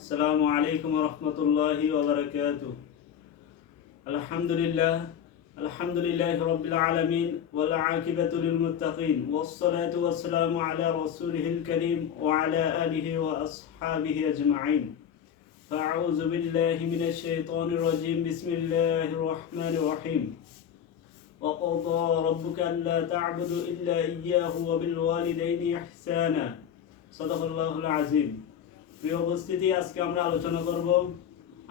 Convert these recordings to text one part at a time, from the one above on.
আসসালামু আলাইকুম রহমতুল্লাহি ওয়া বারাকাতুহু। আলহামদুলিল্লাহ আলহামদুলিল্লাহি রাব্বিল আলামিন ওয়াল আকিবাতু লিল মুত্তাকিন ওয়াস সালাতু ওয়াস সালামু আলা রাসূলিহিল কারীম ওয়া আলা আলিহি ওয়া আসহাবিহি আজমাইন। ফাআউযু বিল্লাহি মিনাশ শাইতানির রাজীম। বিসমিল্লাহির রহমানির রহিম। ওয়া ক্বাদা রাব্বুকা আল্লা তা'বুদু ইল্লা ইয়্যাহু ওয়া বিল ওয়ালিদাইনি ইহসানা। সাদাকাল্লাহুল আযীম। প্রিয় উপস্থিতি, আজকে আমরা আলোচনা করব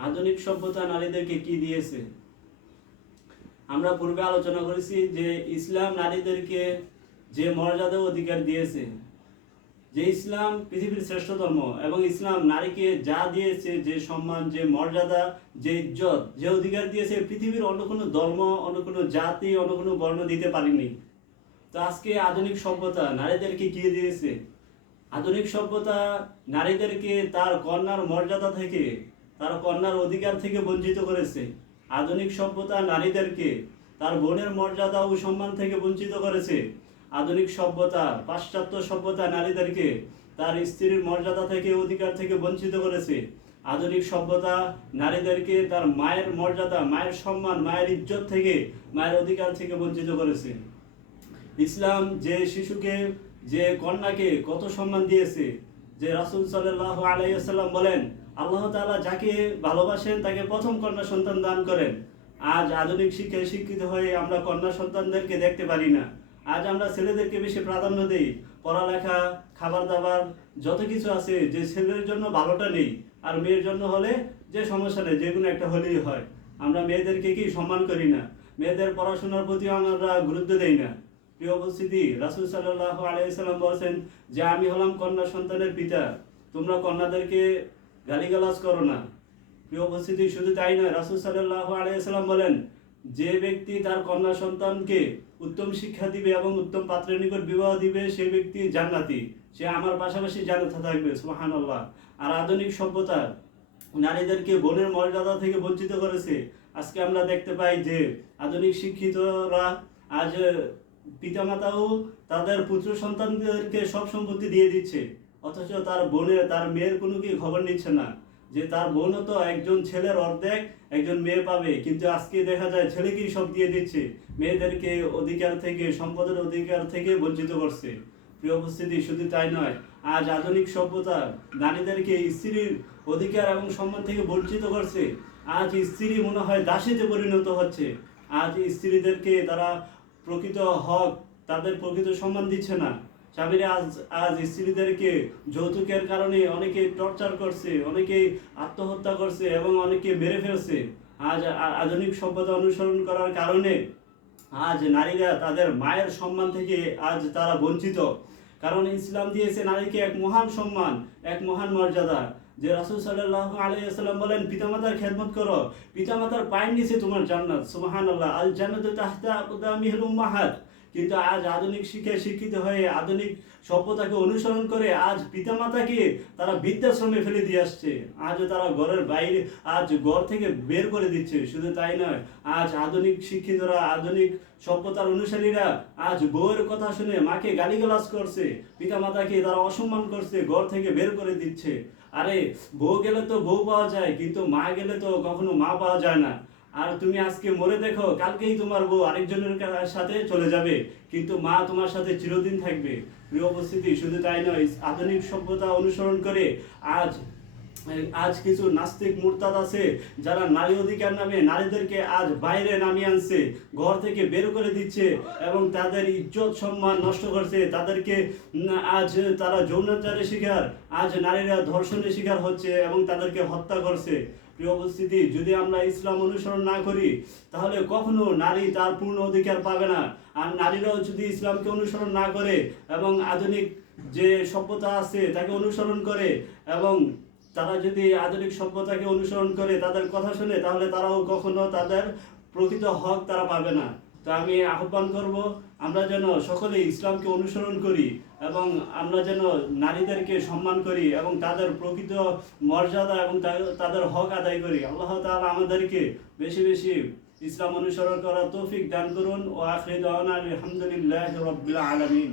আধুনিক সভ্যতা নারীদেরকে কি দিয়েছে। আমরা পূর্বে আলোচনা করেছি যে ইসলাম নারীদেরকে যে মর্যাদা অধিকার দিয়েছে, যে ইসলাম পৃথিবীর শ্রেষ্ঠ ধর্ম এবং ইসলাম নারীকে যা দিয়েছে, যে সম্মান, যে মর্যাদা, যে ইজ্জত, যে অধিকার দিয়েছে, পৃথিবীর অন্য কোনো ধর্ম, অন্য কোনো জাতি, অন্য কোনো বর্ণ দিতে পারেনি। তো আজকে আধুনিক সভ্যতা নারীদেরকে কি দিয়েছে? আধুনিক সভ্যতা নারীদেরকে তার কন্যার মর্যাদা থেকে, তার কন্যার অধিকার থেকে বঞ্চিত করেছে। আধুনিক সভ্যতা নারীদেরকে তার বোনের মর্যাদা ও সম্মান থেকে বঞ্চিত করেছে। আধুনিক সভ্যতা, পাশ্চাত্য সভ্যতা নারীদেরকে তার স্ত্রীর মর্যাদা থেকে, অধিকার থেকে বঞ্চিত করেছে। আধুনিক সভ্যতা নারীদেরকে তার মায়ের মর্যাদা, মায়ের সম্মান, মায়ের ইজ্জত থেকে, মায়ের অধিকার থেকে বঞ্চিত করেছে। ইসলাম যে শিশুকে, যে কন্যাকে কত সম্মান দিয়েছে, যে রাসূল সাল্লাল্লাহু আলাইহি ওয়াসাল্লাম বলেন, আল্লাহ তাআলা যাকে ভালোবাসেন তাকে প্রথম কন্যা সন্তান দান করেন। আজ আধুনিক শিক্ষায় শিক্ষিত হয়ে আমরা কন্যা সন্তানদেরকে দেখতে পারি না। আজ আমরা ছেলেদেরকে বেশি প্রাধান্য দেই। পড়ালেখা, খাবার দাবার, যত কিছু আছে, যে ছেলের জন্য ভালোটা নেই, আর মেয়ের জন্য হলে যে সমস্যা নেই, যে কোনো একটা হলেই হয়। আমরা মেয়েদেরকে কি সম্মান করি না, মেয়েদের পড়াশোনার প্রতিও আমরা গুরুত্ব দেই না। প্রিয় উপস্থিতি, রাসূল সাল্লাল্লাহু আলাইহি সাল্লাম বলেছেন যে আমি হলাম কন্যা সন্তানের পিতা, তোমরা কন্যাদেরকে গালিগালাজ করো না। প্রিয় উপস্থিতি, শুধু তাই নয়, রাসূল সাল্লাল্লাহু আলাইহি সাল্লাম বলেন, যে ব্যক্তি তার কন্যা সন্তানকে উত্তম শিক্ষা দিবে এবং উত্তম পাত্রের নিকট বিবাহ দিবে, সেই ব্যক্তি জান্নাতি, সে আমার পাশাপাশি জান্নাতে থাকবে। সুবহানাল্লাহ। আর আধুনিক সভ্যতা নারীদেরকে বোনের মর্যাদা থেকে বঞ্চিত করেছে। আজকে আমরা দেখতে পাই যে আধুনিক শিক্ষিতরা আজ পিতামাতাও তাদের পুত্র সন্তানদেরকে সব সম্পত্তি দিয়ে দিচ্ছে, অথচ তার বোনের, তার মেয়ের কোনো কি খবর নিচ্ছে না, যে তার বোনও তো একজন ছেলের অর্ধেক একজন মেয়ে পাবে, কিন্তু আজকে দেখা যায় ছেলেকেই সব দিয়ে দিচ্ছে, মেয়েদেরকে অধিকার থেকে, সম্পদের অধিকার থেকে বঞ্চিত করছে। প্রিয় উপস্থিতি, শুধু তাই নয়, আজ আধুনিক সভ্যতা নারীদেরকে স্ত্রীর অধিকার এবং সম্মান থেকে বঞ্চিত করছে। আজ স্ত্রী মনে হয় দাসীতে পরিণত হচ্ছে। আজ স্ত্রীদেরকে তারা প্রকৃত হক, তাদের প্রকৃত সম্মান দিচ্ছে না। স্বামীরা আজ স্ত্রীদেরকে যৌতুকের কারণে অনেকে টর্চার করছে, অনেকে আত্মহত্যা করছে এবং অনেকে মেরে ফেলছে। আজ আধুনিক সভ্যতা অনুসরণ করার কারণে আজ নারীরা তাদের মায়ের সম্মান থেকে আজ তারা বঞ্চিত। কারণ ইসলাম দিয়েছে নারীকে এক মহান সম্মান, এক মহান মর্যাদা। যে রাসূল সাল্লাল্লাহু আলাইহি ওয়াসাল্লাম বলেন, পিতামাতার খেদমত করো, পিতামাতার পায়ের নিচে তোমার জান্নাত। সুবহানাল্লাহ। আল জান্নাতু তাহতা আকদামিহিল উম্মাহাত। কিন্তু আজ আধুনিক শিক্ষায় শিক্ষিত হয়ে, আধুনিক সভ্যতাকে অনুসরণ করে আজ পিতামাতাকে তারা বৃদ্ধাশ্রমে ফেলে দিয়ে আসছে। আজও তারা ঘরের বাইরে, আজ ঘর থেকে বের করে দিচ্ছে। শুধু তাই নয়, আজ আধুনিক শিক্ষিতরা, আধুনিক সভ্যতার অনুসারীরা আজ বউয়ের কথা শুনে মাকে গালিগালাজ করছে, পিতামাতাকে তারা অসম্মান করছে, ঘর থেকে বের করে দিচ্ছে। আরে, বউ গেলে তো বউ পাওয়া যায়, কিন্তু মা গেলে তো কখনো মা পাওয়া যায় না। আর তুমি আজকে মরে দেখো, কালকেই তোমার বউ আরেকজনের সাথে চলে যাবে, কিন্তু মা তোমার সাথে চিরদিন থাকবে। প্রিয় উপস্থিতি, শুধু তাই নয়, আধুনিক সভ্যতা অনুসরণ করে আজ আজ কিছু নাস্তিক মুরতাদ আছে, যারা নারী অধিকার নামে নারীদেরকে আজ বাইরে নামিয়ে আনছে, ঘর থেকে বের করে দিচ্ছে এবং তাদের ইজ্জত সম্মান নষ্ট করছে। তাদেরকে আজ তারা যৌনাচারের শিকার, আজ নারীরা ধর্ষণের শিকার হচ্ছে এবং তাদেরকে হত্যা করছে। প্রিয় উপস্থিতি, যদি আমরা ইসলাম অনুসরণ না করি, তাহলে কখনো নারী তার পূর্ণ অধিকার পাবে না। আর নারীরাও যদি ইসলামকে অনুসরণ না করে এবং আধুনিক যে সভ্যতা আছে তাকে অনুসরণ করে, এবং তারা যদি আধুনিক সভ্যতাকে অনুসরণ করে, তাদের কথা শুনে, তাহলে তারাও কখনো তাদের প্রকৃত হক তারা পাবে না। তো আমি আহ্বান করব, আমরা যেন সকলে ইসলামকে অনুসরণ করি এবং আমরা যেন নারীদেরকে সম্মান করি এবং তাদের প্রকৃত মর্যাদা এবং তাদের হক আদায় করি। আল্লাহ তাআলা আমাদেরকে বেশি বেশি ইসলাম অনুসরণ করার তৌফিক দান করুন। ও আখির দাওয়ানা আলহামদুলিল্লাহি রাব্বিল আলামিন।